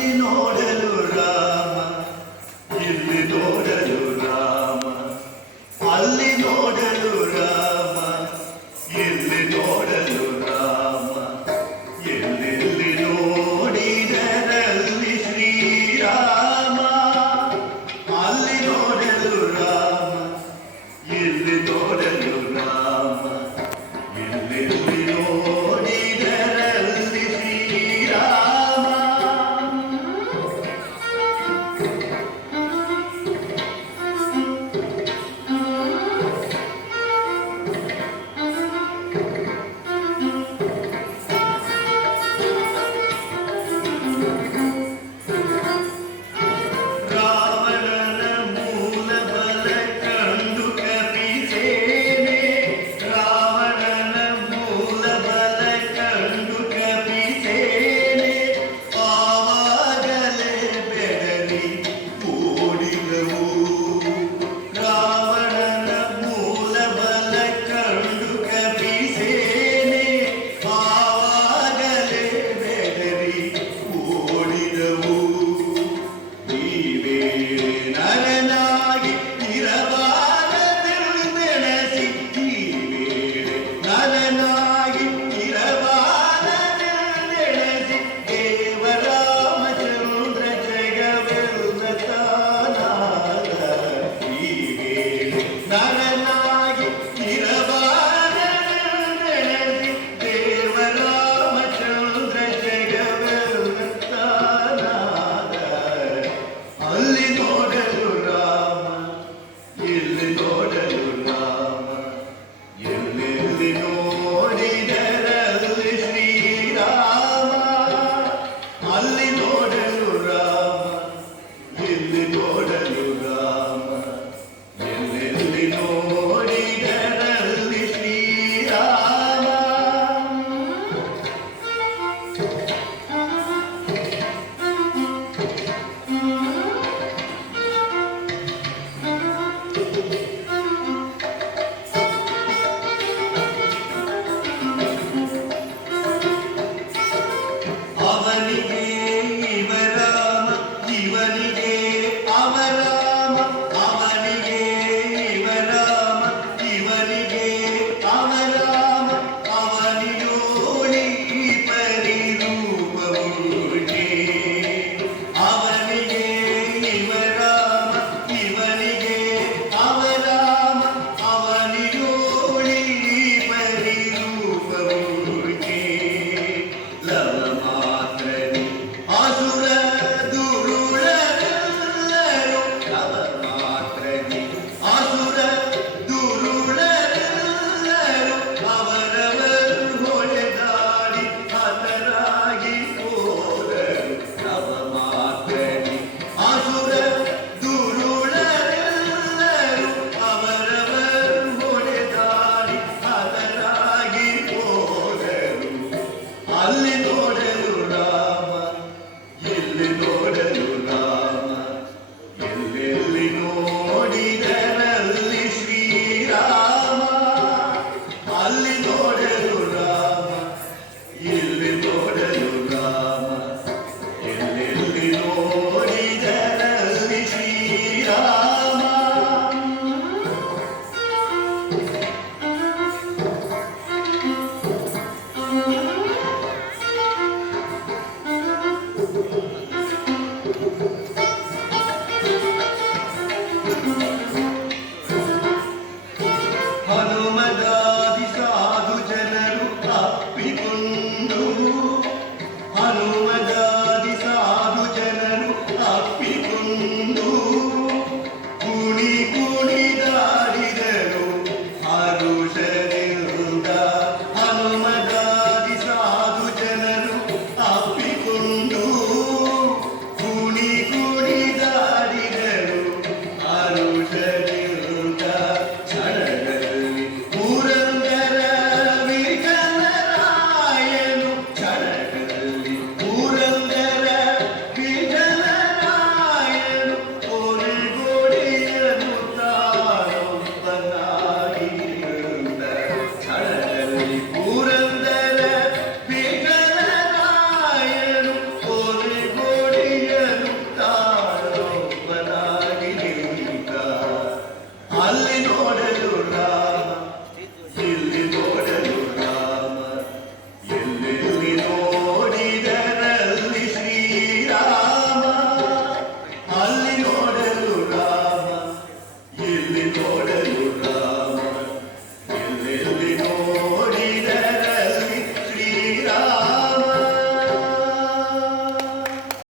ಅಲ್ಲಿ ನೋಡಲು ರಾಮ, ಇಲ್ಲಿ ನೋಡಲು ರಾಮ, ಅಲ್ಲಿ ನೋಡಲು ರಾಮ, ಇಲ್ಲಿ ನೋಡಲು ರಾಮ, ಎಲ್ಲೆಲ್ಲಿ ನೋಡಿದರಲ್ಲಿ ಶ್ರೀರಾಮ. ಅಲ್ಲಿ ನೋಡಲು ರಾಮ, ಇಲ್ಲಿ ನೋಡಲು ರಾಮ, ಎಲ್ಲೆಲ್ಲಿ ನೋಡಿದರಲ್ಲಿ ಶ್ರೀರಾಮ. ರಾವಣನ ಮೂಲ ಬಲ ಕಂಡು ಕಪಿಸೇನೆ, ರಾವಣನ ಮೂಲ ಬಲ ಕಂಡು ಕಪಿಸೇನೆ, ಆವಾಗಲೇ ಬೆದರಿ ಓಡಿದವು. ರಾವಣನ ಮೂಲ ಬಲ ಕಂಡು ಕಪಿಸೇನೆ, ಆವಾಗಲೇ ಬೆದರಿ ಓಡಿದವು. ಈ ವೇಳೆ ನರನಾಗಿ ಇರಬಾರದೆಂದೆಣಸಿ, ಈ ವೇಳೆ ನರನಾಗಿ ಇರಬಾರದೆಂದೆಣಸಿ, ದೇವರಾಮಚಂದ್ರ ಜಗವೆಲ್ಲ ತಾನಾದ. ಈ ವೇಳೆ ನರನಾಗಿ ಇರಬಾರದೆಂದೆಣಸಿ, ದೇವರಾಮಚಂದ್ರ ಜಗವೆಲ್ಲ ತಾನಾದ. ಅಲ್ಲಿ ನೋಡಲು ರಾಮ, ಇಲ್ಲಿ ನೋಡಲು ರಾಮ, ಎಲ್ಲೆಲ್ಲಿ ನೋಡಿದರಲ್ಲಿ ಶ್ರೀರಾಮ. ಅಲ್ಲಿ ನೋಡಲು ರಾಮ, ಇಲ್ಲಿ ನೋಡಲು ರಾಮ, ಎಲ್ಲೆಲ್ಲಿ ನೋಡಿದರಲ್ಲಿ ಶ್ರೀರಾಮ. ಅವನಿಗೆ ಇವ ರಾಮ, ಇವನಿಗೆ ಅವ ರಾಮ, ಅವನಿಗೆ ಇವ ರಾಮ, ಇವನಿಗೆ ಅವ ರಾಮ, ಅವನಿಯೋಳಿ ಪರಿರೂಪವುಂಟೆ. ಅವನಿಗೆ ಇವ ರಾಮ, ಇವನಿಗೆ ಅವ ರಾಮ, ಅವನಿಯೋಳಿ ಪರಿರೂಪವುಂಟೆ. ಲವ ಮಾತ್ರನಿ ಅಸುರ ದುರುಳರೆಲ್ಲರೂ, ಲವ ಮಾತ್ರನಿ ಅಸುರ ದುರುಳರೆಲ್ಲರೂ, ಅವರವರು ಹೊಡೆದಾಡಿ ಹತರಾಗಿ ಹೋದರು. ಲವ ಮಾತ್ರನಿ ಅಸುರ ದುರುಳರೆಲ್ಲರೂ, ಅವರವರು ಹೊಡೆದಾಡಿ ಹತರಾಗಿ ಹೋದರು. ಅಲ್ಲಿ ನೋಡಲು ರಾಮ, ಇಲ್ಲಿ